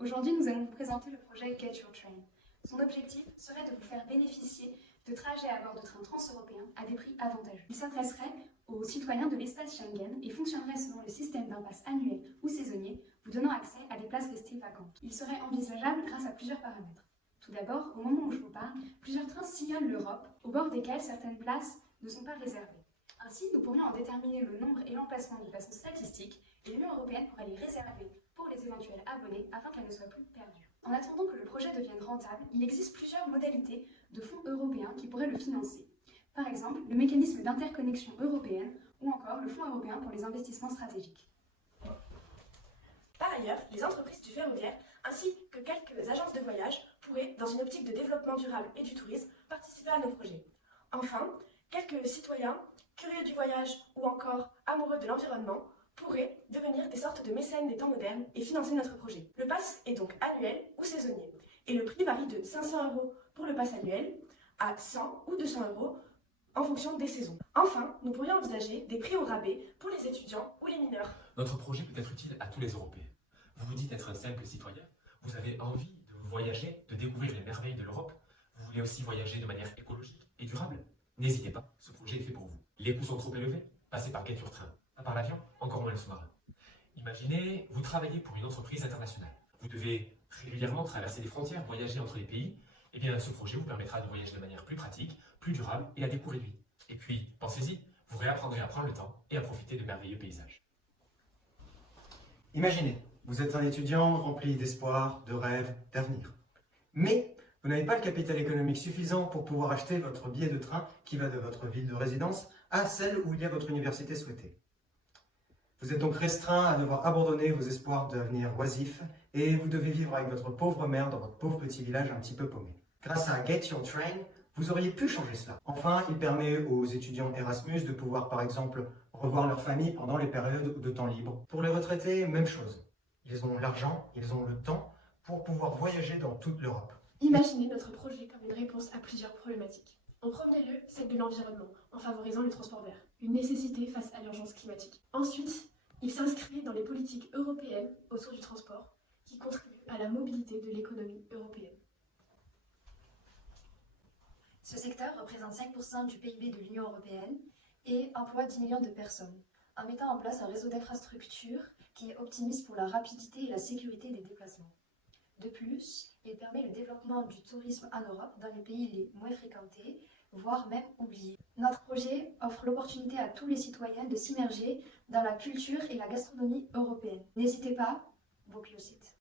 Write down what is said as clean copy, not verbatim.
Aujourd'hui, nous allons vous présenter le projet Get Your Train. Son objectif serait de vous faire bénéficier de trajets à bord de trains transeuropéens à des prix avantageux. Il s'adresserait aux citoyens de l'espace Schengen et fonctionnerait selon le système d'un pass annuel ou saisonnier, vous donnant accès à des places restées vacantes. Il serait envisageable grâce à plusieurs paramètres. Tout d'abord, au moment où je vous parle, plusieurs trains sillonnent l'Europe, au bord desquels certaines places ne sont pas réservées. Ainsi, nous pourrions en déterminer le nombre et l'emplacement de façon statistique, et l'Union européenne pourrait les réserver pour les éventuels abonnés afin qu'elles ne soient plus perdues. En attendant que le projet devienne rentable, il existe plusieurs modalités de fonds européens qui pourraient le financer. Par exemple, le mécanisme d'interconnexion européenne ou encore le Fonds européen pour les investissements stratégiques. Par ailleurs, les entreprises du ferroviaire ainsi que quelques agences de voyage pourraient, dans une optique de développement durable et du tourisme, participer à nos projets. Enfin, quelques citoyens, curieux du voyage ou encore amoureux de l'environnement, pourraient devenir des sortes de mécènes des temps modernes et financer notre projet. Le pass est donc annuel ou saisonnier et le prix varie de 500 € pour le pass annuel à 100 ou 200 € en fonction des saisons. Enfin, nous pourrions envisager des prix au rabais pour les étudiants ou les mineurs. Notre projet peut être utile à tous les Européens. Vous vous dites être un simple citoyen, vous avez envie de voyager, de découvrir les merveilles de l'Europe, vous voulez aussi voyager de manière écologique et durable. N'hésitez pas, ce projet est fait pour vous. Les coûts sont trop élevés? Passez par Get Your Train. Pas par l'avion, encore moins le sous-marin. Imaginez, vous travaillez pour une entreprise internationale. Vous devez régulièrement traverser les frontières, voyager entre les pays. Eh bien, ce projet vous permettra de voyager de manière plus pratique, plus durable et à des coûts réduits. Et puis, pensez-y, vous réapprendrez à prendre le temps et à profiter de merveilleux paysages. Imaginez, vous êtes un étudiant rempli d'espoir, de rêves, d'avenir. Mais vous n'avez pas le capital économique suffisant pour pouvoir acheter votre billet de train qui va de votre ville de résidence à celle où il y a votre université souhaitée. Vous êtes donc restreint à devoir abandonner vos espoirs d'avenir oisifs et vous devez vivre avec votre pauvre mère dans votre pauvre petit village un petit peu paumé. Grâce à Get Your Train, vous auriez pu changer cela. Enfin, il permet aux étudiants Erasmus de pouvoir par exemple revoir leur famille pendant les périodes de temps libre. Pour les retraités, même chose. Ils ont l'argent, ils ont le temps pour pouvoir voyager dans toute l'Europe. Imaginez notre projet comme une réponse à plusieurs problématiques. En premier lieu, celle de l'environnement, en favorisant le transport vert, une nécessité face à l'urgence climatique. Ensuite, il s'inscrit dans les politiques européennes autour du transport, qui contribuent à la mobilité de l'économie européenne. Ce secteur représente 5% du PIB de l'Union européenne et emploie 10 millions de personnes, en mettant en place un réseau d'infrastructures qui est optimiste pour la rapidité et la sécurité des déplacements. De plus, il permet le développement du tourisme en Europe dans les pays les moins fréquentés, voire même oubliés. Notre projet offre l'opportunité à tous les citoyens de s'immerger dans la culture et la gastronomie européenne. N'hésitez pas, vos curiosités.